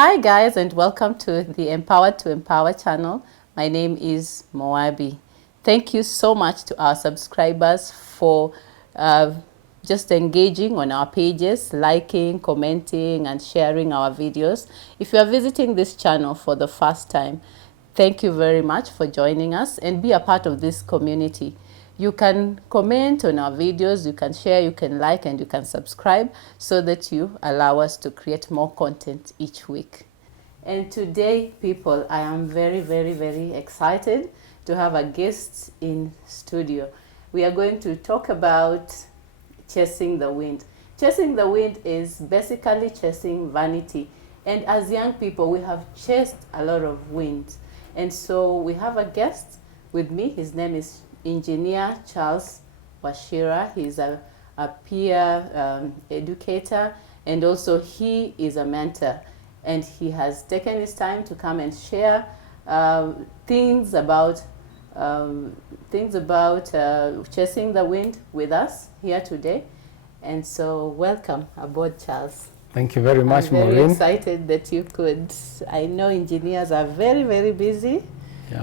Hi guys, and welcome to the Empowered to Empower channel. My name is Moabbie. Thank you so much to our subscribers for just engaging on our pages, liking, commenting, and sharing our videos. If you are visiting this channel for the first time, thank you very much for joining us and be a part of this community. You can comment on our videos, you can share, you can like, and you can subscribe so that you allow us to create more content each week. And today, people, I am very excited to have a guest in studio. We are going to talk about chasing the wind. Chasing the wind is basically chasing vanity. And as young people, we have chased a lot of wind. And so we have a guest with me. His name is Engineer Charles Washira. He's a peer educator, and also he is a mentor. And he has taken his time to come and share things about chasing the wind with us here today. And so welcome aboard, Charles. Thank you very much, I'm very Maureen. excited that you could. I know engineers are very busy.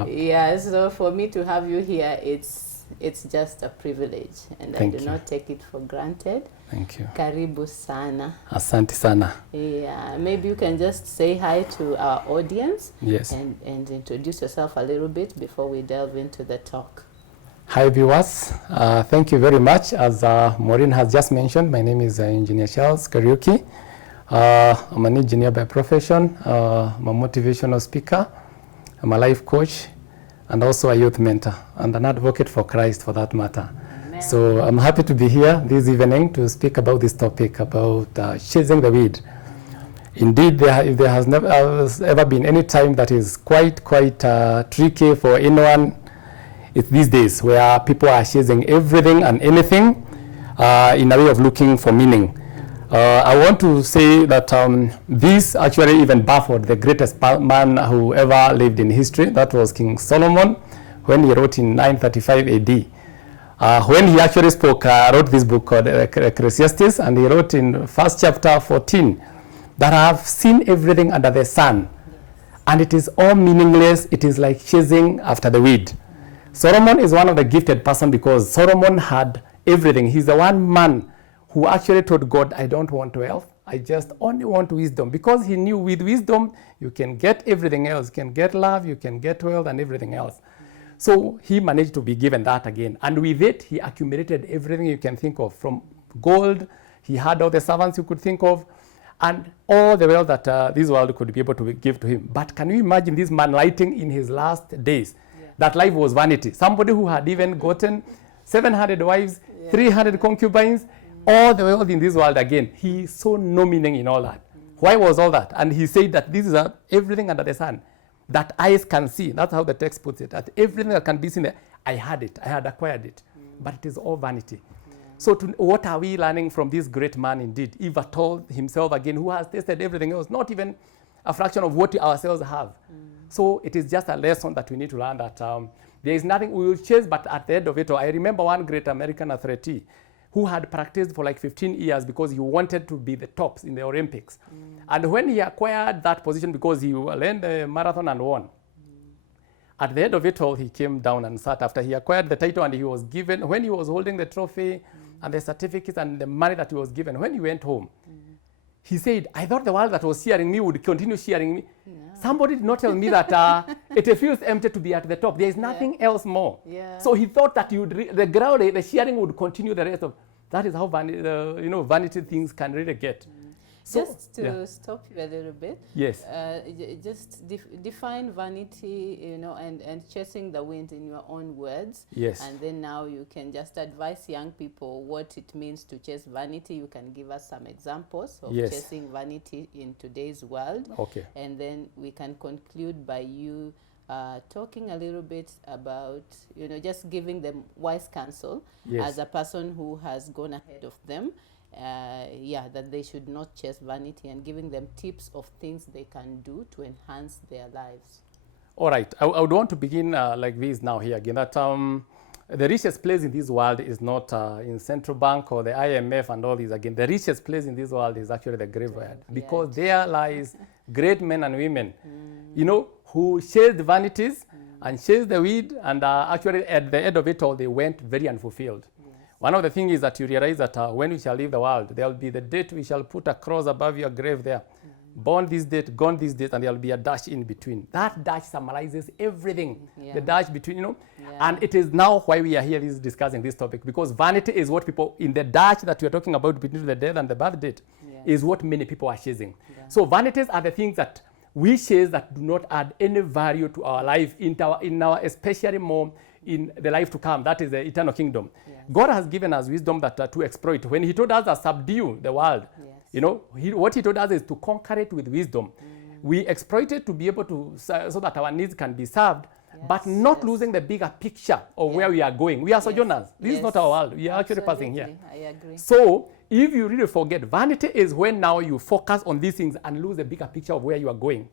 Yeah, so for me to have you here, it's just a privilege, and I do not take it for granted. Thank you. Karibu sana. Asante sana. Yeah, maybe you can just say hi to our audience. Yes. And introduce yourself a little bit before we delve into the talk. Hi viewers, thank you very much. As Maureen has just mentioned, my name is Engineer Charles Kariuki. I'm an engineer by profession. I'm a motivational speaker. I'm a life coach and also a youth mentor and an advocate for Christ, for that matter. Amen. So I'm happy to be here this evening to speak about this topic about chasing the wind. Indeed, there has never ever been any time that is quite tricky for anyone. It's these days where people are chasing everything and anything in a way of looking for meaning. I want to say that this actually even baffled the greatest man who ever lived in history. That was King Solomon, when he wrote in 935 AD. When he actually wrote this book called Ecclesiastes, and he wrote in first chapter 14 that I have seen everything under the sun, and it is all meaningless. It is like chasing after the wind. Solomon is one of the gifted person because Solomon had everything. He's the one man who actually told God, I don't want wealth, I just only want wisdom. Because he knew with wisdom, you can get everything else. You can get love, you can get wealth, and everything else. So he managed to be given that again. And with it, he accumulated everything you can think of. From gold, he had all the servants you could think of, and all the wealth that this world could be able to give to him. But can you imagine this man writing in his last days that life was vanity? Somebody who had even gotten 700 wives, 300 concubines, all the wealth in this world again. He saw no meaning in all that. Why was all that? And he said that this is everything under the sun that eyes can see. That's how the text puts it. That everything that can be seen there, I had it, I had acquired it. But it is all vanity. So what are we learning from this great man indeed? Eva told himself again, who has tasted everything else, not even a fraction of what we ourselves have. So it is just a lesson that we need to learn that there is nothing we will chase, but at the end of it all, I remember one great American athlete who had practiced for like 15 years because he wanted to be the tops in the Olympics. And when he acquired that position, because he ran the marathon and won, at the end of it all, he came down and sat after he acquired the title, and he was given, when he was holding the trophy and the certificates and the money that he was given, when he went home, he said, I thought the world that was cheering me would continue cheering me. Somebody did not tell me that it feels empty to be at the top. There is nothing else more. So he thought that the ground, the cheering would continue the rest of. That is how vanity things can really get. So, just to stop you a little bit. Yes. Just define vanity, and chasing the wind in your own words. Yes. And then now you can just advise young people what it means to chase vanity. You can give us some examples of chasing vanity in today's world. Okay. And then we can conclude by you talking a little bit about, just giving them wise counsel as a person who has gone ahead of them. That they should not chase vanity, and giving them tips of things they can do to enhance their lives. All right. I would want to begin like this now here again, that the richest place in this world is not in central bank or the IMF and all these again. The richest place in this world is actually the graveyard, because there lies great men and women, you know, who chased vanities and chased the weed, and actually at the end of it all, they went very unfulfilled. One of the things is that you realize that when we shall leave the world, there will be the date we shall put a cross above your grave there. Born this date, gone this date, and there will be a dash in between. That dash summarizes everything. The dash between, you know. And it is now why we are here is discussing this topic, because vanity is what people, in the dash that we are talking about between the death and the birth date, is what many people are chasing. So vanities are the things that we chase that do not add any value to our life, in our especially more in the life to come. That is the eternal kingdom. God has given us wisdom that to exploit. When he told us to subdue the world, you know, what he told us is to conquer it with wisdom. We exploit it to be able to, so that our needs can be served, but not losing the bigger picture of where we are going. We are sojourners. This is not our world. We are actually passing here. I agree. So if you really forget, vanity is when now you focus on these things and lose the bigger picture of where you are going.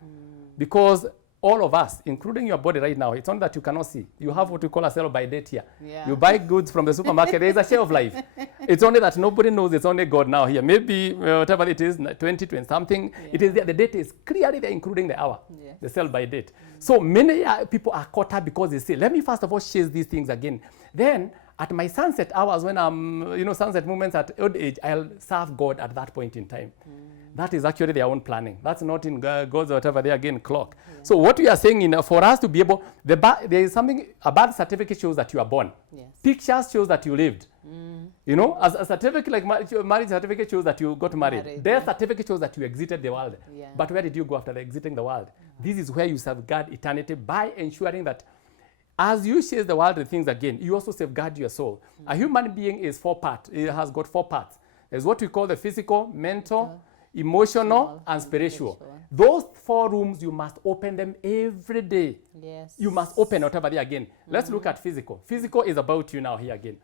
Because all of us, including your body right now, it's only that you cannot see. You have what we call a sell by date here. You buy goods from the supermarket, there is a shelf life. It's only that nobody knows, it's only God now here. Maybe whatever it is, 20 something, it is there. The date is clearly there, including the hour, the sell by date. So many people are caught up because they say, let me first of all chase these things again. Then at my sunset hours, when I'm, you know, sunset moments at old age, I'll serve God at that point in time. That is actually their own planning. That's not in God's or whatever, they again clock. So what we are saying, for us to be able, there is something, a birth certificate shows that you are born. Pictures shows that you lived. You know, as a certificate, like marriage certificate shows that you got married. Death certificate shows that you exited the world. But where did you go after exiting the world? This is where you safeguard eternity by ensuring that as you chase the world and things again, you also safeguard your soul. A human being is 4 parts. It has got 4 parts. There's what we call the physical, mental, emotional, and spiritual. Those 4 rooms, you must open them every day. You must open whatever they again. Let's look at physical. Physical is about you now here again.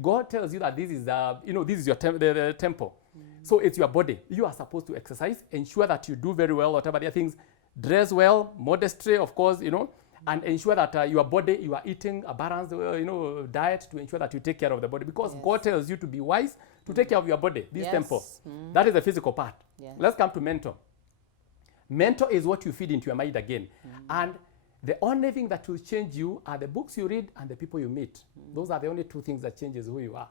God tells you that this is, this is your the temple. So it's your body. You are supposed to exercise, ensure that you do very well, whatever the things, dress well, modesty, of course, you know, and ensure that your body, you are eating a balanced, diet to ensure that you take care of the body. Because God tells you to be wise, to take care of your body, this temple. That is the physical part. Let's come to mental. Mental is what you feed into your mind again. And the only thing that will change you are the books you read and the people you meet. Those are the only 2 things that changes who you are.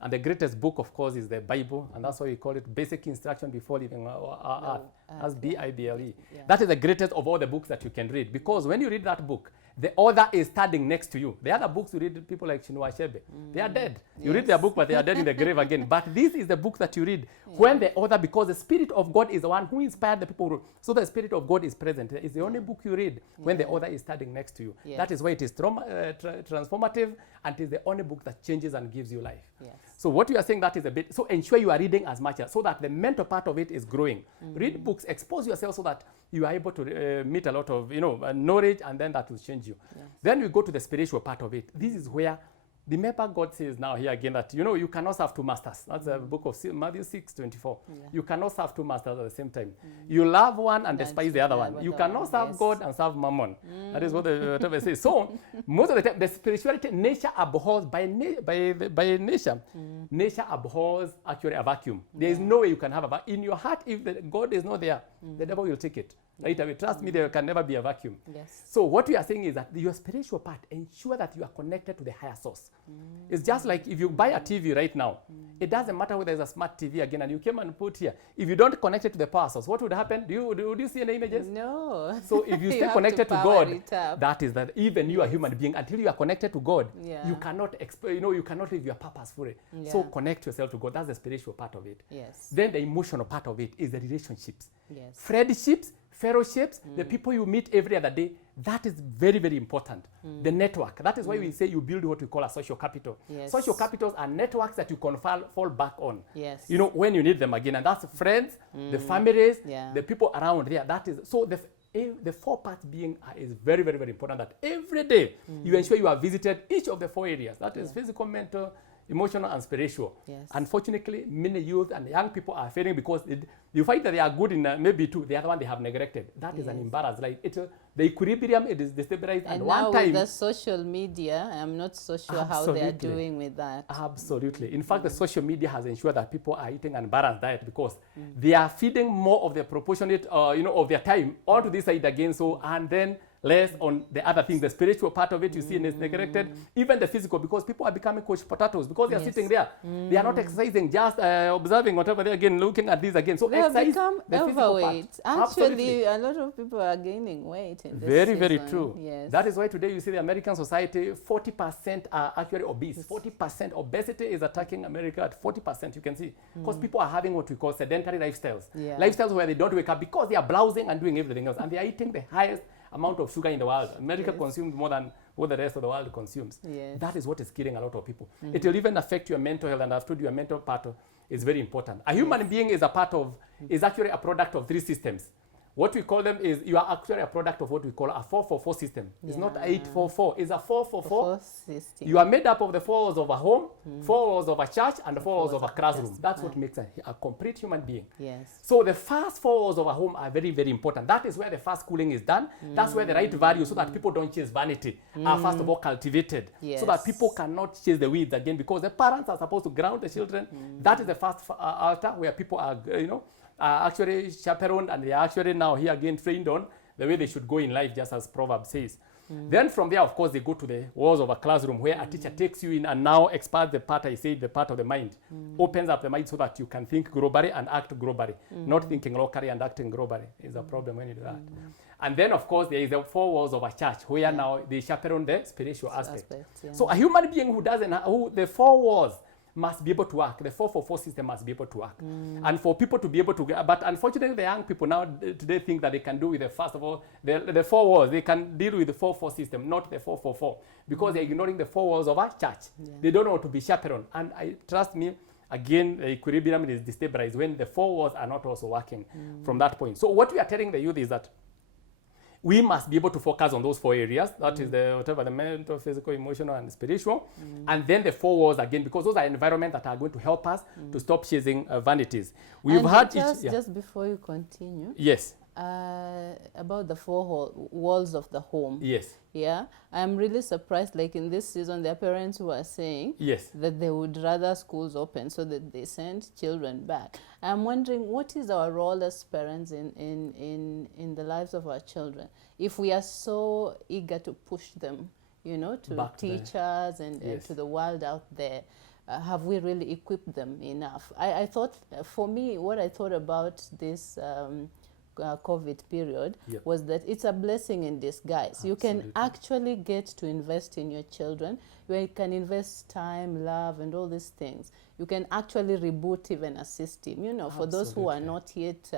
And the greatest book, of course, is the Bible, and that's why we call it basic instruction before leaving earth. That's Bible. That is the greatest of all the books that you can read, because when you read that book, the author is standing next to you. The other books you read, people like Chinua Achebe, they are dead. You read their book, but they are dead in the grave again. But this is the book that you read when the author, because the Spirit of God is the one who inspired the people. So the Spirit of God is present. It's the only book you read when the author is standing next to you. That is why it is transformative, and it is the only book that changes and gives you life. So what you are saying, that is a bit, so ensure you are reading as much as, so that the mental part of it is growing. Read books, expose yourself so that you are able to meet a lot of, knowledge, and then that will change you. Then we go to the spiritual part of it. This is where, remember God says now here again that, you cannot serve 2 masters. That's the book of Matthew 6:24. You cannot serve 2 masters at the same time. You love one and despise the other one. You cannot serve God and serve mammon. That is what the Bible says. So, most of the time, the spirituality, nature abhors, by nature, nature abhors actually a vacuum. There is no way you can have a vacuum. In your heart, if God is not there, the devil will take it. Right away. Trust me, there can never be a vacuum. So what we are saying is that your spiritual part, ensure that you are connected to the higher source. It's just like if you buy a TV right now, it doesn't matter whether there's a smart TV again and you came and put here. If you don't connect it to the power source, what would happen? Would you see any images? No. So if you stay connected to God, that is that even you are a human being, until you are connected to God, you cannot you cannot live your purpose fully. So connect yourself to God. That's the spiritual part of it. Then the emotional part of it is the relationships. Friendships, fellowships, the people you meet every other day, that is very, very important. The network. That is why we say you build what we call a social capital. Social capitals are networks that you can fall back on. When you need them again. And that's friends, the families, the people around there. That is, so the 4 parts being is very, very, very important, that every day you ensure you have visited each of the 4 areas. That is physical, mental, emotional and spiritual. Yes. Unfortunately, many youth and young people are failing because you find that they are good in maybe two, the other one they have neglected. That is an embarrassment. Like the equilibrium, it is destabilized. And one now time, with the social media, I'm not so sure how they are doing with that. Absolutely. In fact, the social media has ensured that people are eating an unbalanced diet because they are feeding more of their proportionate, of their time onto this side again. So, and then less on the other things, the spiritual part of it, you see, and it's neglected. Even the physical, because people are becoming coach potatoes because they are sitting there. They are not exercising, just observing whatever they're again, looking at this again. So they have exercise, become the overweight. Actually, Absolutely. a lot of people are gaining weight in this Very, season. very true. Yes. That is why today you see the American society, 40% are actually obese. 40% obesity is attacking America at 40%, you can see. Because people are having what we call sedentary lifestyles. Yeah. Lifestyles where they don't wake up because they are blousing and doing everything else. And they are eating the highest amount of sugar in the world. America consumes more than what the rest of the world consumes. Yes. That is what is killing a lot of people. It will even affect your mental health, and I've told you, your mental part is very important. A human being is is actually a product of 3 systems. What we call them is, you are actually a product of what we call a 4-4-4 system. It's not 8-4-4, it's a 4-4-4 system. You are made up of the 4 walls of a home, 4 walls of a church, and the 4 walls of a classroom. That's what makes a complete human being. Yes. So the first 4 walls of a home are very, very important. That is where the first schooling is done. That's where the right values, so that people don't chase vanity, are first of all cultivated. Yes. So that people cannot chase the weeds again, because the parents are supposed to ground the children. That is the first altar where people are, are actually chaperoned, and they are actually now here again trained on the way they should go in life, just as Proverbs says. Then from there, of course, they go to the walls of a classroom where a teacher takes you in and now expands the part, I said, the part of the mind. Opens up the mind so that you can think globally and act globally. Not thinking locally and acting globally is a problem when you do that. And then, of course, there is the 4 walls of a church where now they chaperone the spiritual aspect. So a human being who doesn't, the 4 walls must be able to work. The 4-4-4 system must be able to work. And for people to be able to, but unfortunately the young people now today think that they can do with the, first of all, the 4 walls. They can deal with the 4-4 system, not the 4-4-4, because they're ignoring the 4 walls of our church. They don't know how to be chaperoned. And trust me, again, the equilibrium is destabilized when the 4 walls are not also working from that point. So what we are telling the youth is that we must be able to focus on those 4 areas. That is the mental, physical, emotional, and spiritual. And then the 4 walls again, because those are environments that are going to help us to stop chasing vanities. We've had just before you continue. Yes. About the 4 walls of the home. Yes. Yeah, I'm really surprised. Like in this season, there are parents who are saying that they would rather schools open so that they send children back. I'm wondering, what is our role as parents in the lives of our children if we are so eager to push them, to back teachers and to the world out there? Have we really equipped them enough? I thought, for me, what I thought about this COVID period was that it's a blessing in disguise. Absolutely. You can actually get to invest in your children. You can invest time, love, and all these things. You can actually reboot even a system. For those who are not yet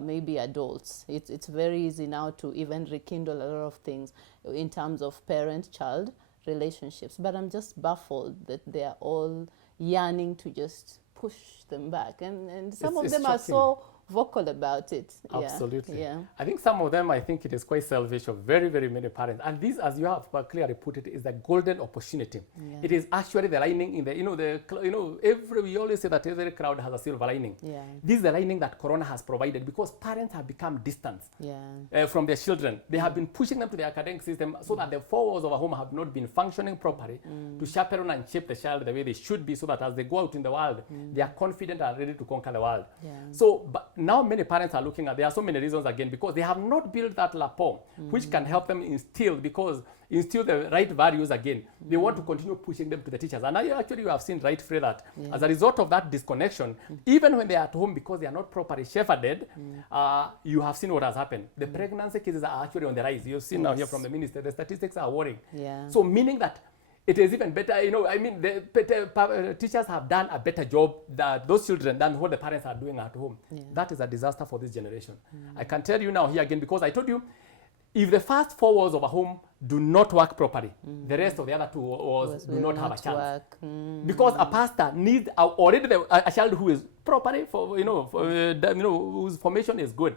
maybe adults, it's very easy now to even rekindle a lot of things in terms of parent-child relationships. But I'm just baffled that they are all yearning to just push them back. And some of them are so vocal about it. Absolutely. I think some of them, I think it is quite selfish of very, very many parents. And this, as you have clearly put it, is a golden opportunity. It is actually the lining in the, we always say that every crowd has a silver lining. This is the lining that Corona has provided, because parents have become distant from their children. They have been pushing them to the academic system so that the 4 walls of a home have not been functioning properly to chaperone and shape the child the way they should be, so that as they go out in the world, they are confident and ready to conquer the world. So, but now many parents are looking at, there are so many reasons again, because they have not built that rapport, which can help them instill the right values again. They want to continue pushing them to the teachers. And actually you have seen rightfully that as a result of that disconnection, even when they are at home, because they are not properly shepherded, you have seen what has happened. The pregnancy cases are actually on the rise. You've seen now here from the minister, the statistics are worrying. So meaning that it is even better, the teachers have done a better job that those children than what the parents are doing at home. That is a disaster for this generation. I can tell you now here again, because I told you, if the first 4 walls of a home do not work properly, the rest of the other 2 walls do not have a chance. Because a pastor needs already a child who is properly, whose formation is good.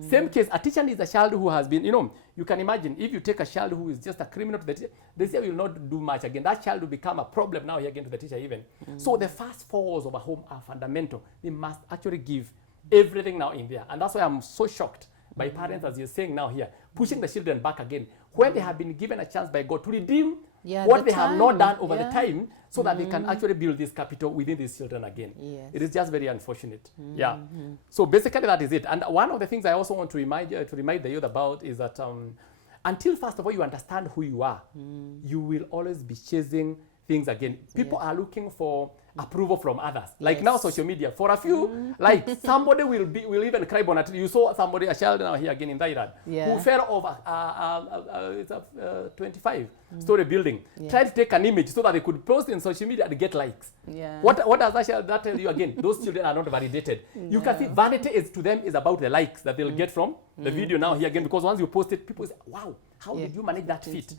Same case, a teacher needs a child who has been, you can imagine if you take a child who is just a criminal to the teacher, the teacher will not do much again. That child will become a problem now again to the teacher even. So the first 4 walls of a home are fundamental. They must actually give everything now in there. And that's why I'm so shocked by parents, as you're saying now here, pushing the children back again when they have been given a chance by God to redeem what they have not done over the time, so that they can actually build this capital within these children again. It is just very unfortunate. So basically that is it. And one of the things I also want to remind the youth about is that until first of all you understand who you are, you will always be chasing things again. People are looking for approval from others. Like now social media, for a few, like somebody will even cry on it. You saw somebody, a child now here again in Thailand, who fell off a 25-story building, tried to take an image so that they could post in social media and get likes. What does that tell you again? Those children are not validated. You can see vanity is to them is about the likes that they'll get from the video now here again, because once you post it, people say, wow, how did you manage that fit?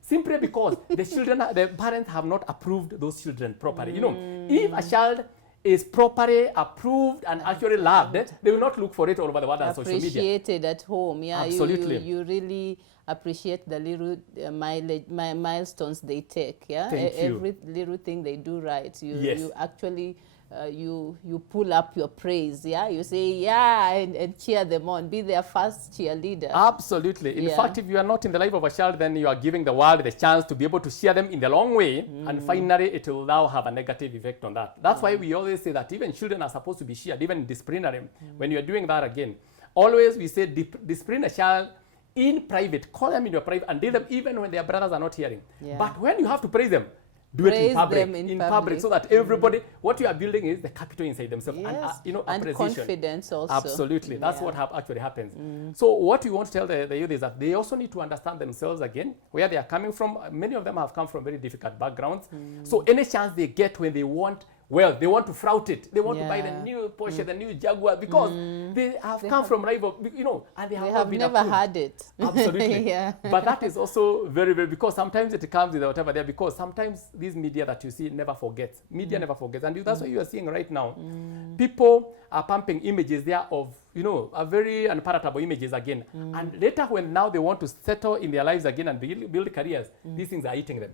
Simply because the parents have not approved those children properly. If a child is properly approved and actually loved, they will not look for it all over the world on social media. Appreciated at home. Absolutely. You really appreciate the little milestones they take. Every little thing they do right. You actually you pull up your praise. You say and cheer them on. Be their first cheerleader. Absolutely. In fact, if you are not in the life of a child, then you are giving the world the chance to be able to share them in the long way, and finally it will now have a negative effect on that. That's why we always say that even children are supposed to be shared, even in disciplinary. When you are doing that again, always we say discipline a child in private, call them in your private, and deal them even when their brothers are not hearing. But when you have to praise them, do it in public, so that everybody, what you are building is the capital inside themselves, and confidence also. Absolutely, that's what actually happens. So what we want to tell the youth is that they also need to understand themselves again, where they are coming from. Many of them have come from very difficult backgrounds. So any chance they get when they want, they want to flout it. They want to buy the new Porsche, the new Jaguar, because they have come from rival, and they have never had it. Absolutely. But that is also very, very, because sometimes it comes with whatever there, because sometimes this media that you see never forgets. Media never forgets. And that's what you are seeing right now. People are pumping images there of, a very unpalatable images again. And later when now they want to settle in their lives again and build careers, these things are eating them.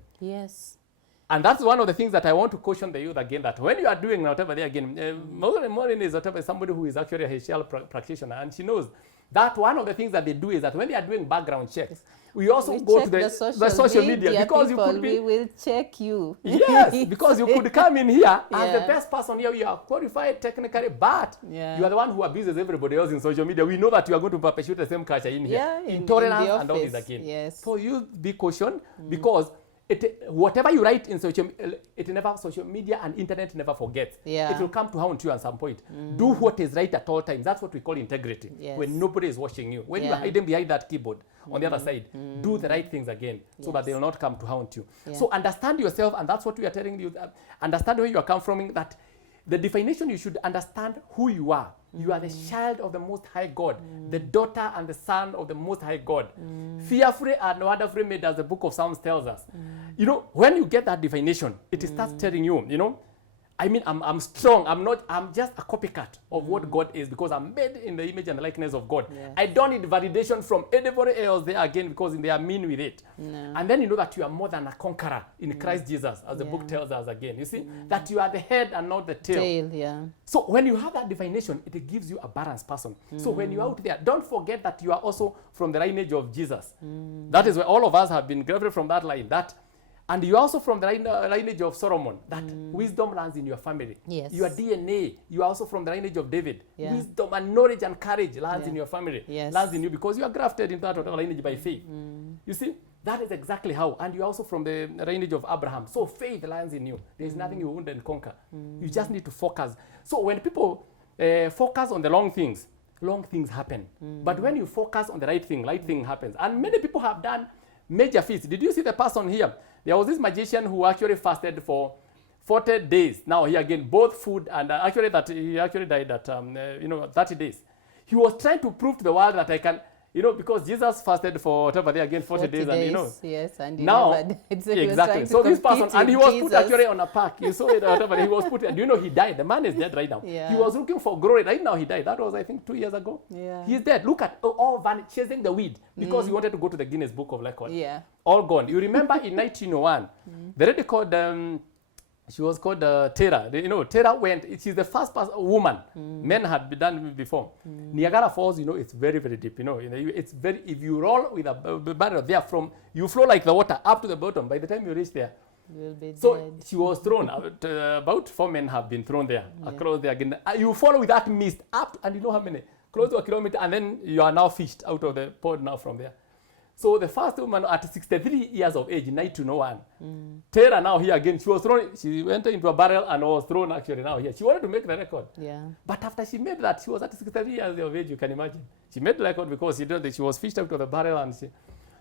And that's one of the things that I want to caution the youth again, that when you are doing whatever there again, Maureen is somebody who is actually a HR practitioner, and she knows that one of the things that they do is that when they are doing background checks, we also go to the social media because people, you could be, we will check you. Yes, because you could come in here as the best person here. You are qualified technically, but you are the one who abuses everybody else in social media. We know that you are going to perpetuate the same culture in here, intolerance and all this again. So you be cautioned, because whatever you write in social media and internet never forgets. It will come to haunt you at some point. Do what is right at all times. That's what we call integrity. When nobody is watching you. When you are hiding behind that keyboard on the other side, do the right things again, so that they will not come to haunt you. So understand yourself, and that's what we are telling you. Understand where you are coming from. That the definition, you should understand who you are. You are the child of the Most High God, the daughter and the son of the Most High God. Fearfully and wonderfully made, as the book of Psalms tells us. When you get that definition, it starts telling you, I mean, I'm strong. I'm just a copycat of what God is, because I'm made in the image and the likeness of God. I don't need validation from anybody else there again, because they are mean with it. And then you know that you are more than a conqueror in Christ Jesus, as the book tells us again. You see, that you are the head and not the tail. So when you have that definition, it gives you a balanced person. So when you're out there, don't forget that you are also from the lineage of Jesus. That is where all of us have been grafted from that line. And you're also from the lineage of Solomon, that wisdom lands in your family. Your DNA, you are also from the lineage of David. Wisdom and knowledge and courage lands in your family, lands in you, because you are grafted into that lineage by faith. You see, that is exactly how. And you're also from the lineage of Abraham. So faith lands in you. There's nothing you wouldn't conquer. You just need to focus. So when people focus on the long things happen. But when you focus on the right thing happens. And many people have done major feats. Did you see the person here? There was this magician who actually fasted for 40 days. Now he again, both food and he actually died at 30 days. He was trying to prove to the world that You know, because Jesus fasted for whatever they again 40 days, and you know. Yes, and he now never died. So exactly. So this person, and he was put actually on a pack. You saw it, whatever. He was put. And you know, he died. The man is dead right now. Yeah. He was looking for glory. Right now, he died. That was, I think, 2 years ago. Yeah. He's dead. Look at all vanity, chasing the weed because he wanted to go to the Guinness Book of Records. Yeah. All gone. You remember in 1901, the lady called. She was called Tara. You know, Tara went. She's the first woman. Men had been done before. Niagara Falls, you know, it's very, very deep. You know, it's very. If you roll with a barrel there from, you flow like the water up to the bottom. By the time you reach there, you'll be so dead. she was thrown. About 4 men have been thrown there across there again. You follow with that mist up, and you know how many, close to a kilometer, and then you are now fished out of the pond now from there. So the first woman at 63 years of age, in 1901, Tara now here again, she was thrown, she went into a barrel and was thrown actually now here. She wanted to make the record. Yeah. But after she made that, she was at 63 years of age, you can imagine. She made the record because she was fished out of the barrel and she,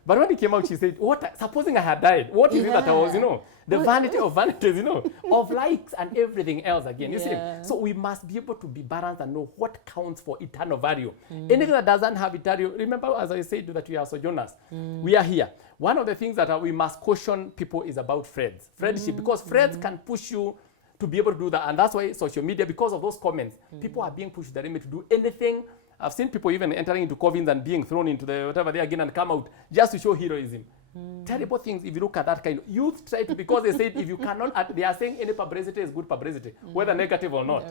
but when it came out, she said, "What? Supposing I had died, what is it that I was, you know, the vanity of vanities, you know, of likes and everything else again." You see, so we must be able to be balanced and know what counts for eternal value. Anything that doesn't have eternal, remember, as I said, that we are sojourners. We are here. One of the things that we must caution people is about friendship, because friends can push you to be able to do that, and that's why social media, because of those comments, people are being pushed the limit to do anything. I've seen people even entering into covens and being thrown into the whatever they again and come out just to show heroism. Terrible things if you look at that kind of youth try to, because they said if you cannot, they are saying any publicity is good publicity, whether negative or not.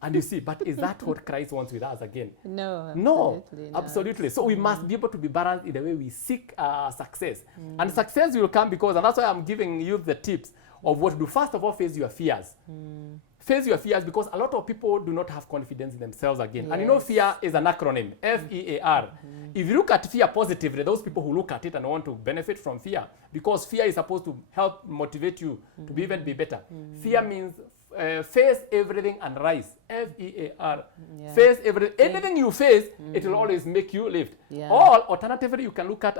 And you see, but is that what Christ wants with us again? No, absolutely. So we must be able to be balanced in the way we seek success. And success will come because, and that's why I'm giving you the tips of what to do. First of all, face your fears. Face your fears, because a lot of people do not have confidence in themselves again. And you know, fear is an acronym, F-E-A-R. If you look at fear positively, those people who look at it and want to benefit from fear, because fear is supposed to help motivate you to even be better. Fear means face everything and rise, F-E-A-R. Face everything. Anything you face, it will always make you lift. Or alternatively, you can look at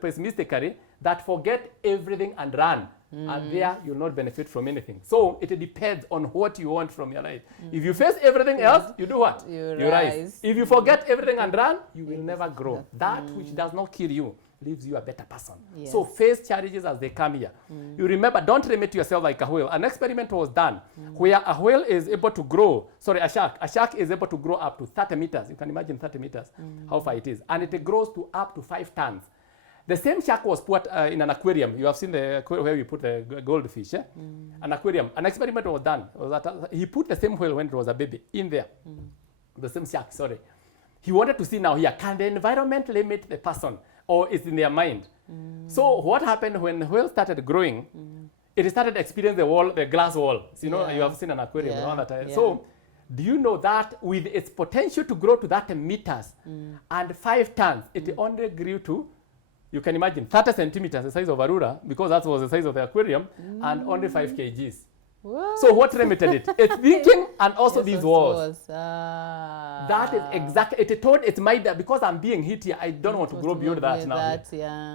pessimistically, that forget everything and run. And there you'll not benefit from anything. So it depends on what you want from your life. If you face everything else, you do what? You rise. If you forget everything and run, you will never grow. That which does not kill you leaves you a better person. So face challenges as they come here. You remember, don't limit yourself like a whale. An experiment was done where a whale is able to grow, a shark is able to grow up to 30 meters. You can imagine 30 meters, how far it is. And it grows to up to 5 tons. The same shark was put in an aquarium. You have seen the aquarium where we put the goldfish, an aquarium. An experiment was done. He put the same whale when it was a baby in there. The same shark, He wanted to see now here, can the environment limit the person, or is it in their mind? So what happened when the whale started growing, it started experiencing the wall, the glass wall. So, you know, you have seen an aquarium. So do you know that with its potential to grow to that meters and 5 tons, it only grew to, you can imagine, 30 centimeters, the size of a ruler, because that was the size of the aquarium, and only 5 kgs. What? So what limited it? It's thinking and also these walls. That is exactly, it told its mind that because I'm being hit here, I don't want to grow beyond that now.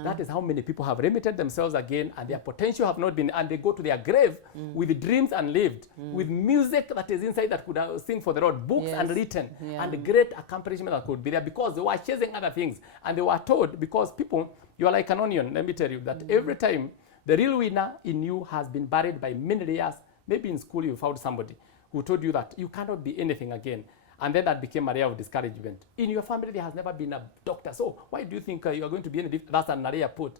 That is how many people have limited themselves again, and their potential have not been, and they go to their grave with dreams unlived, with music that is inside that could sing for the Lord, books unwritten, and great accomplishment that could be there, because they were chasing other things. And they were told, because people, you are like an onion, let me tell you, that every time the real winner in you has been buried by many layers. Maybe in school you found somebody who told you that you cannot be anything again. And then that became a layer of discouragement. In your family, there has never been a doctor. So why do you think you are going to be anything? That's an area put.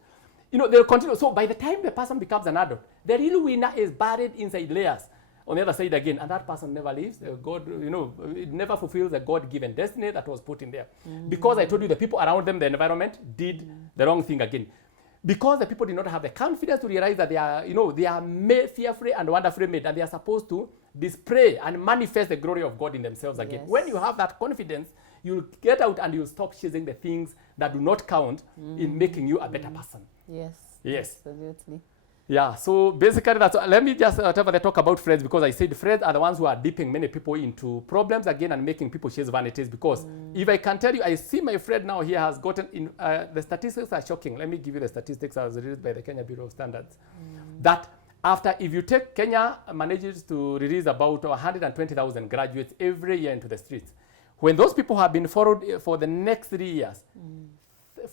You know, they'll continue. So by the time the person becomes an adult, the real winner is buried inside layers on the other side again. And that person never leaves. God, you know, it never fulfills the God-given destiny that was put in there. Because I told you the people around them, the environment, did the wrong thing again. Because the people did not have the confidence to realize that they are, you know, they are fearfully and wonderfully made, and they are supposed to display and manifest the glory of God in themselves again. When you have that confidence, you'll get out and you'll stop chasing the things that do not count in making you a better person. Yes. Absolutely. Yeah, so basically that's, let me just whatever they talk about friends, because I said friends are the ones who are dipping many people into problems again and making people chase vanities. Because if I can tell you, I see my friend now here has gotten in, the statistics are shocking. Let me give you the statistics as released by the Kenya Bureau of Standards. That after, if you take, Kenya manages to release about 120,000 graduates every year into the streets. When those people have been followed for the next 3 years,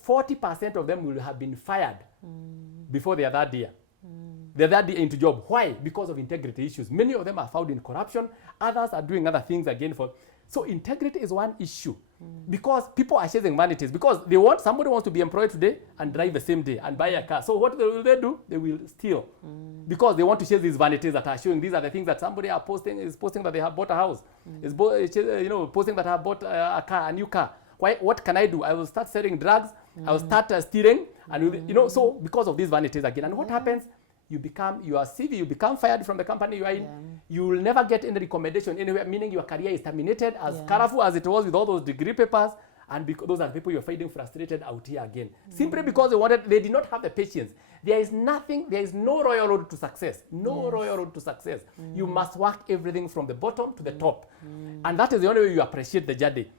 40% of them will have been fired before their third year. Their third year into job. Why? Because of integrity issues. Many of them are found in corruption. Others are doing other things again. So integrity is one issue. Because people are chasing vanities. Because somebody wants to be employed today and drive the same day and buy a car. So what will they do? They will steal. Because they want to chase these vanities that are showing these are the things that somebody is posting that they have bought a house. Is posting that I have bought a car, a new car. What can I do? I will start selling drugs. I will start stealing. And so because of these vanities again. And what happens? You are CV, you become fired from the company you are in. You will never get any recommendation anywhere, meaning your career is terminated, as colorful as it was with all those degree papers. And those are the people you're finding frustrated out here again. Simply because they did not have the patience. There is no royal road to success. Royal road to success. You must work everything from the bottom to the top. And that is the only way you appreciate the journey.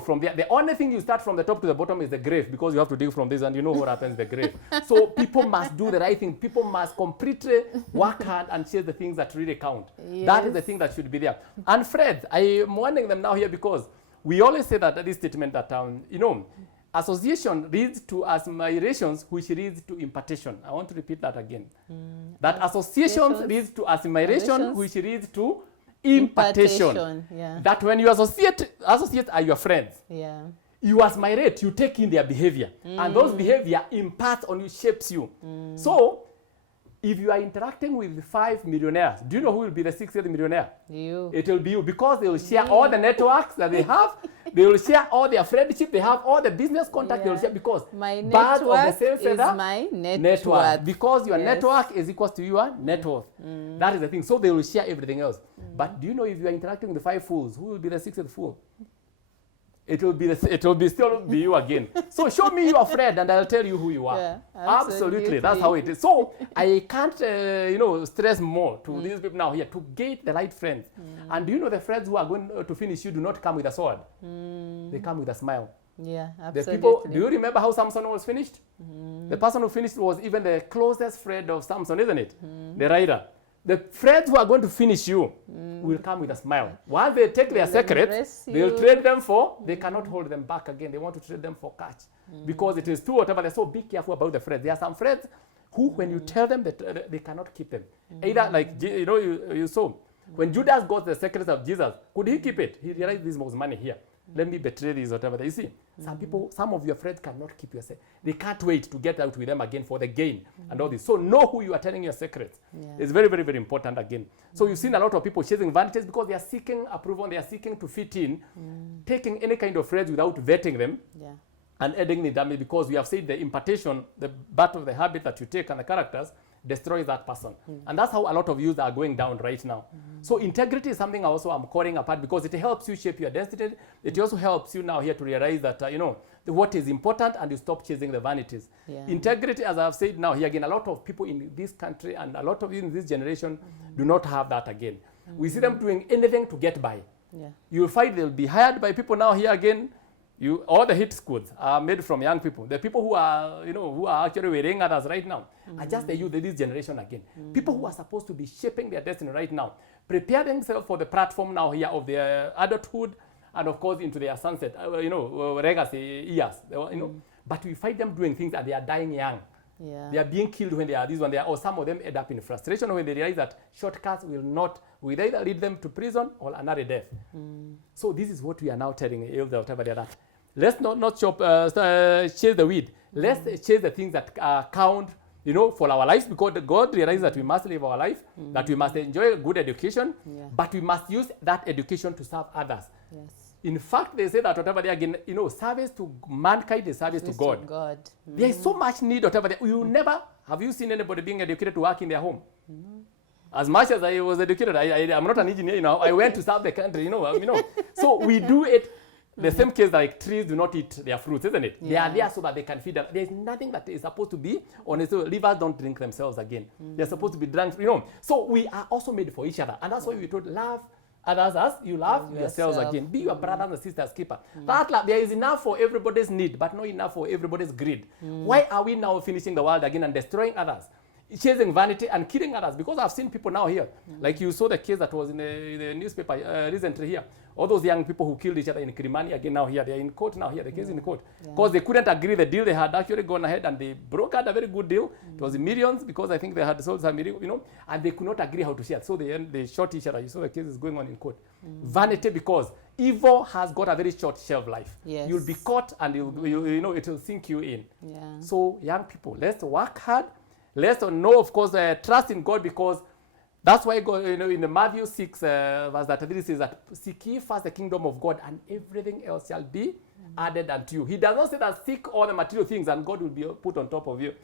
From there, the only thing you start from the top to the bottom is the grave, because you have to dig from this and you know what happens in the grave. So people must do the right thing. People must completely work hard and chase the things that really count. Yes. That is the thing that should be there. And Fred, I am warning them now here because we always say that this statement that, association leads to assimilations, which leads to impartation. I want to repeat that again. That associations leads to assimilation, which leads to impartation. Yeah. That when you associate are your friends. Yeah. You assimilate, you take in their behavior. And those behavior imparts on you, shapes you. So, if you are interacting with 5 millionaires, do you know who will be the 6th millionaire? You. It will be you, because they will share all the networks that they have. They will share all their friendship. They have all the business contacts. They will share, because my birds of the same feather is my network. Because your network is equal to your net worth. That is the thing. So they will share everything else. But do you know, if you are interacting with the 5 fools, who will be the 6th fool? It will still be you again. So show me your friend and I'll tell you who you are. Yeah, absolutely. That's how it is. So I can't, stress more to these people now here to get the right friends. And do you know, the friends who are going to finish you do not come with a sword. They come with a smile. Yeah, absolutely. Do you remember how Samson was finished? The person who finished was even the closest friend of Samson, isn't it? The rider. The friends who are going to finish you will come with a smile. Once they take their secrets, they'll trade them for, they cannot hold them back again. They want to trade them for cash. Because it is true, whatever. So be careful about the friends. There are some friends who, when you tell them that they cannot keep them. Either, like, you saw, when Judas got the secrets of Jesus, could he keep it? He realized this was money here. Let me betray this, whatever. You see, some of your friends cannot keep your secrets. They can't wait to get out with them again for the gain and all this. So know who you are telling your secrets. Yeah. It's very, very, very important again. So you've seen a lot of people chasing vanities because they are seeking approval. They are seeking to fit in, taking any kind of friends without vetting them. Yeah. And adding the damage, because we have said the impartation, the part of the habit that you take and the characters destroys that person. And that's how a lot of youth are going down right now. So integrity is something also I'm calling apart, because it helps you shape your destiny. It also helps you now here to realize that, what is important, and you stop chasing the vanities. Yeah. Integrity, as I've said now here again, a lot of people in this country and a lot of you in this generation do not have that again. We see them doing anything to get by. Yeah. You'll find they'll be hired by people now here again. All the hit schools are made from young people. The people who are actually wearing others right now are just the youth of this generation again. People who are supposed to be shaping their destiny right now, prepare themselves for the platform now here of their adulthood, and of course into their sunset, legacy years. But we find them doing things and they are dying young. Yeah. They are being killed when they are this one. Or some of them end up in frustration when they realize that shortcuts will either lead them to prison or another death. So this is what we are now telling you, whatever they are at. Let's not chase the weed. Let's chase the things that count, for our lives, because God realizes that we must live our life, that we must enjoy a good education, but we must use that education to serve others. Yes. In fact, they say that whatever they again, service to mankind is service to God. There is so much need, whatever have you seen anybody being educated to work in their home? As much as I was educated, I'm not an engineer, I went to serve the country, So we do it. The same case, like trees do not eat their fruits, isn't it? Yeah. They are there so that they can feed them. There's nothing that is supposed to be honest. So rivers don't drink themselves again. They're supposed to be drunk, So we are also made for each other. And that's why we told love others as you love yourselves again. Be your brothers and sisters keeper. That love, there is enough for everybody's need, but not enough for everybody's greed. Why are we now finishing the world again and destroying others? chasing vanity and killing others. Because I've seen people now here, like you saw the case that was in the newspaper recently here. All those young people who killed each other in Kilimani, again now here, they're in court now here, the case in court. Because they couldn't agree the deal, they had actually gone ahead and they brokered a very good deal. It was millions because I think they had sold some, and they could not agree how to share. So they shot each other. You saw the case is going on in court. Vanity, because evil has got a very short shelf life. Yes. You'll be caught and it will sink you in. Yeah. So young people, let's work hard. Let's know, of course, trust in God, because that's why God, in the Matthew 6 verse 33 says that seek ye first the kingdom of God, and everything else shall be added unto you. He does not say that seek all the material things and God will be put on top of you.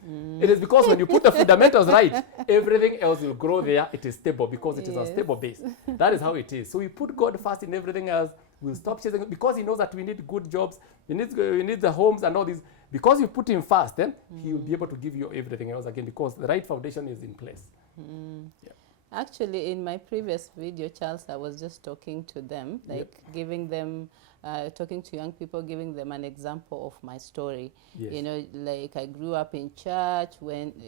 It is because when you put the fundamentals right, everything else will grow there. It is stable because it is a stable base. That is how it is. So we put God first in everything else. We'll stop chasing, because he knows that we need good jobs, we need the homes and all these. Because you put him first, then he will be able to give you everything else again, because the right foundation is in place. Yeah. Actually, in my previous video, Charles, I was just talking to them, like giving them, talking to young people, giving them an example of my story. Yes. Like I grew up in church,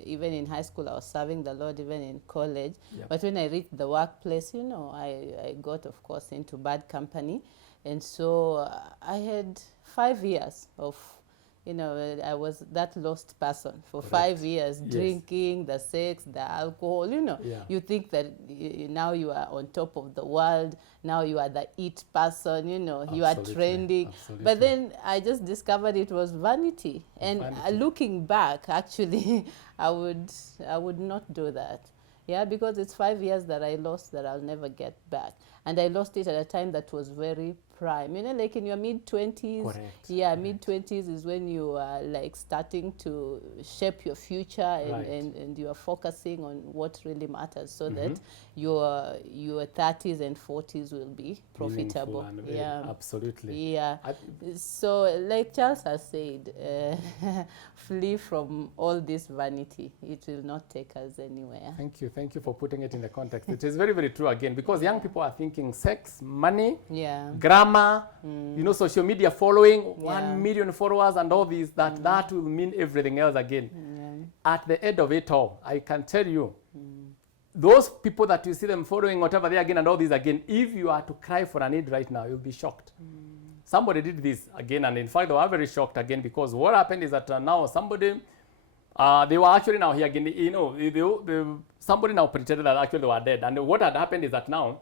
even in high school, I was serving the Lord, even in college. But when I reached the workplace, I got, of course, into bad company. And so I had 5 years of, I was that lost person for 5 years, drinking, the sex, the alcohol, You think that now you are on top of the world, now you are the it person, you are trending. Absolutely. But then I just discovered it was vanity. And looking back, actually, I would not do that. Yeah, because it's 5 years that I lost that I'll never get back. And I lost it at a time that was very prime. Like in your mid-20s. Correct. Yeah, mid-20s is when you are like starting to shape your future and you are focusing on what really matters, so that your 30s and 40s will be profitable. And absolutely. Yeah. So like Charles has said, flee from all this vanity. It will not take us anywhere. Thank you for putting it in the context. It is very, very true again, because young people are thinking sex, money, grammar, social media following, 1 million followers and all these, that will mean everything else again. At the end of it all, I can tell you, those people that you see them following, whatever they again and all these again, if you are to cry for a need right now, you'll be shocked. Somebody did this again, and in fact, they were very shocked again, because what happened is that now somebody, they were actually now here again, somebody now pretended that actually they were dead. And what had happened is that now,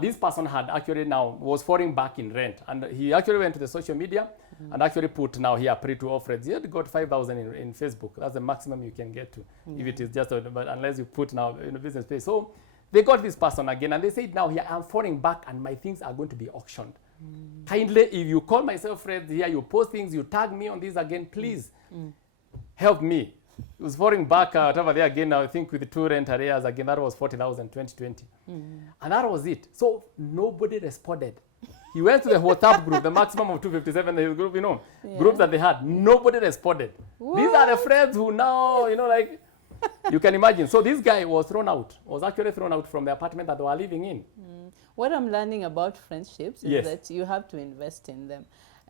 this person had actually now was falling back in rent. And he actually went to the social media and actually put now here Prt2 offers. He had got 5,000 in Facebook. That's the maximum you can get to, if it is just, but unless you put now in a business place. So they got this person again, and they said, now here I'm falling back and my things are going to be auctioned. Kindly, if you call myself friends here, you post things, you tag me on this again, please help me. It was falling back whatever there again, I think with the 2 rent arrears again, that was 40,000, 2020. And that was it. So nobody responded. He went to the WhatsApp group, the maximum of 257 group, group that they had. Nobody responded. What? These are the friends who now, like, you can imagine. So this guy was actually thrown out from the apartment that they were living in. What I'm learning about friendships is that you have to invest in them.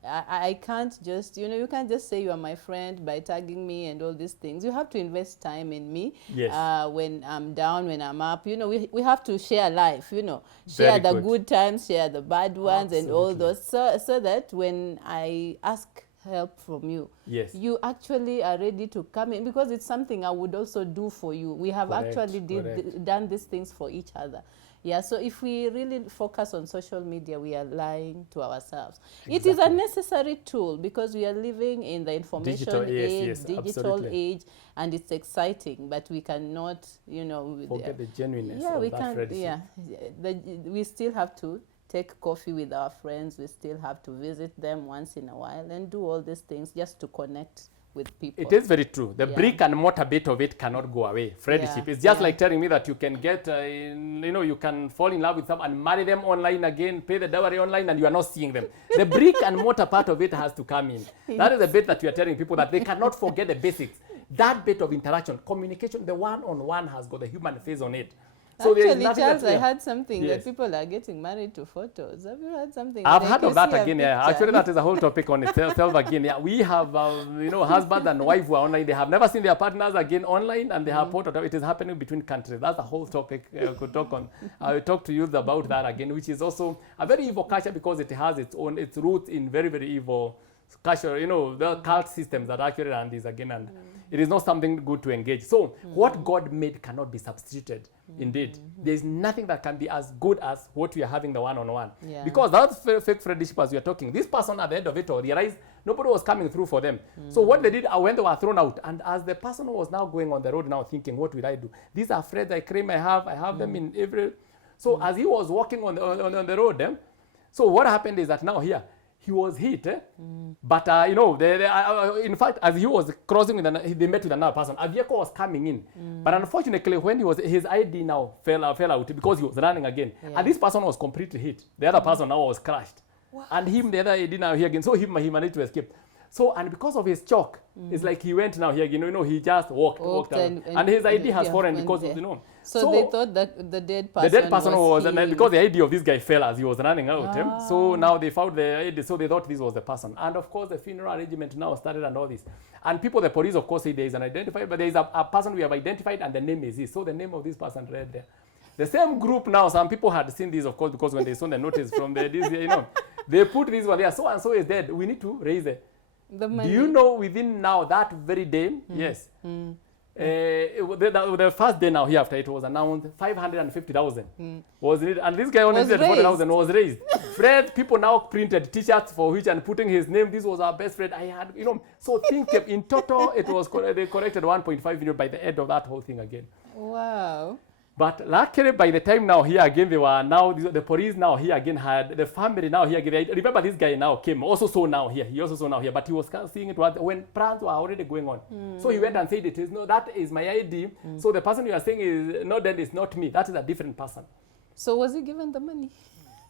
I can't just, you can't just say you are my friend by tagging me and all these things. You have to invest time in me. Yes. When I'm down, when I'm up, we have to share life, share the good times, share the bad ones. Absolutely. And all those, so that when I ask help from you, you actually are ready to come in, because it's something I would also do for you. We have actually done these things for each other. Yeah, so if we really focus on social media, we are lying to ourselves. Exactly. It is a necessary tool, because we are living in the information age, digital age, and it's exciting, but we cannot, forget the genuineness of that friendship. We still have to take coffee with our friends. We still have to visit them once in a while and do all these things just to connect with people. It is very true. The brick and mortar bit of it cannot go away. Friendship. It's just like telling me that you can get, you can fall in love with someone and marry them online again, pay the dowry online, and you are not seeing them. The brick and mortar part of it has to come in. That is the bit that we are telling people, that they cannot forget the basics. That bit of interaction, communication, the one-on-one has got the human face on it. So there is Actually, nothing Charles, that we I are- heard something Yes. that people are getting married to photos. Have you heard something? I've Like heard you of that see a again. Yeah, picture. actually, that is a whole topic on itself again. Yeah, we have, husband and wife who are online. They have never seen their partners again online, and they have photo. It is happening between countries. That's a whole topic I could talk on. I will talk to you about that again, which is also a very evil culture because it has its roots in very, very evil culture. The cult systems that actually run this again, and it is not something good to engage. So what God made cannot be substituted. Indeed, there is nothing that can be as good as what we are having the one-on-one. Yeah. Because that fake friendship as we are talking, this person at the end of it all realized nobody was coming through for them. So what they did when they were thrown out, and as the person was now going on the road now thinking, what will I do? These are friends I claim I have them in every. So as he was walking on the road, so what happened is that now here he was hit, but in fact, as he was crossing they met with another person. A vehicle was coming in, but unfortunately, when his ID now fell out because he was running again, and this person was completely hit. The other person now was crushed, and the other ID now here again. So he managed to escape. So, and because of his shock, it's like he went now here again. He just walked out, and his ID has fallen because of So they thought that the dead person was and then because the ID of this guy fell as he was running out. So now they found the ID, so they thought this was the person. And of course, the funeral arrangement now started and all this. And the police, of course, say there is an identified, but there is a person we have identified, and the name is this. So the name of this person read there. The same group now, some people had seen this, of course, because when they saw the notice from they put this one there. So and so is dead. We need to raise the money. Do you know within now that very day? Yes. The first day now here after it was announced 550,000 was it, and this guy only said 40,000 was raised. Friends, people now printed T-shirts for which and putting his name. This was our best friend. I had, so think in total it was they collected 1.5 million by the end of that whole thing again. Wow. But luckily, by the time now here again, they were now the police now here again had the family now here again. Remember, this guy now came also saw now here. He also saw now here, but he was seeing it when plans were already going on. So he went and said, "It is no, that is my ID. So the person you are saying is no, then it's not me. That is a different person." So was he given the money?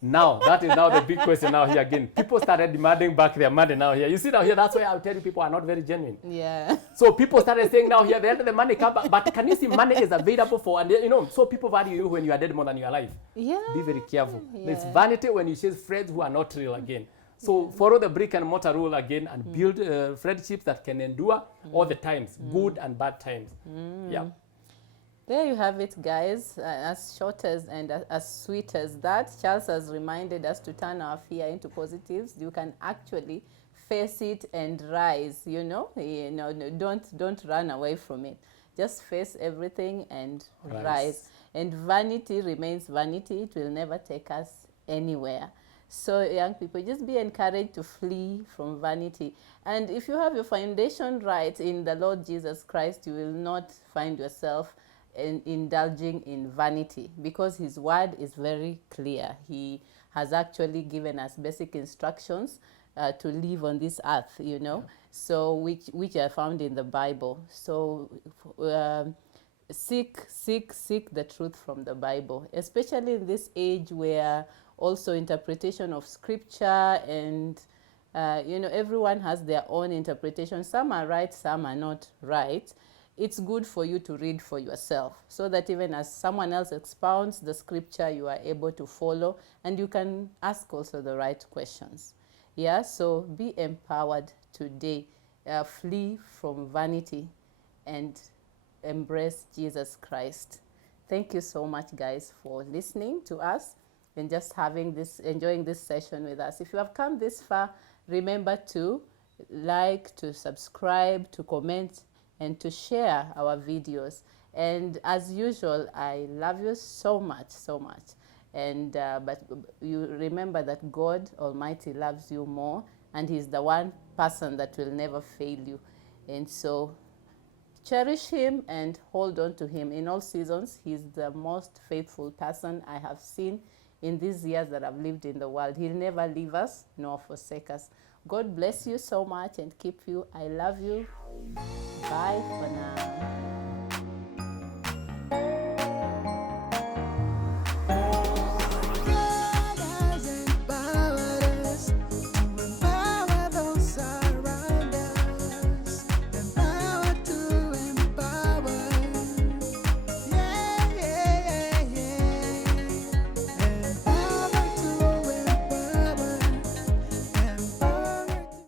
Now, that is now the big question now here again. People started demanding back their money now here. You see now here, that's why I'll tell you people are not very genuine. Yeah. So people started saying now here, the money come back. But can you see money is available for, and so people value you when you are dead more than you are alive. Yeah. Be very careful. Yeah. It's vanity when you chase friends who are not real again. So follow the brick and mortar rule again and build friendships that can endure all the times, good and bad times. Yeah. There you have it, guys. As short as and as sweet as that, Charles has reminded us to turn our fear into positives. You can actually face it and rise. Don't run away from it. Just face everything and rise. And vanity remains vanity. It will never take us anywhere. So young people, just be encouraged to flee from vanity. And if you have your foundation right in the Lord Jesus Christ, you will not find yourself indulging in vanity, because his word is very clear. He has actually given us basic instructions to live on this earth, so which are found in the Bible. So seek the truth from the Bible, especially in this age where also interpretation of scripture and everyone has their own interpretation. Some are right, some are not right. It's good for you to read for yourself, so that even as someone else expounds the scripture, you are able to follow, and you can ask also the right questions. Yeah, so be empowered today. Flee from vanity and embrace Jesus Christ. Thank you so much, guys, for listening to us and just enjoying this session with us. If you have come this far, remember to like, to subscribe, to comment, and to share our videos. And as usual, I love you so much, so much. And but you remember that God Almighty loves you more, and he's the one person that will never fail you. And so cherish him and hold on to him in all seasons. He's the most faithful person I have seen in these years that I've lived in the world. He'll never leave us nor forsake us. God bless you so much and keep you. I love you. Bye for now.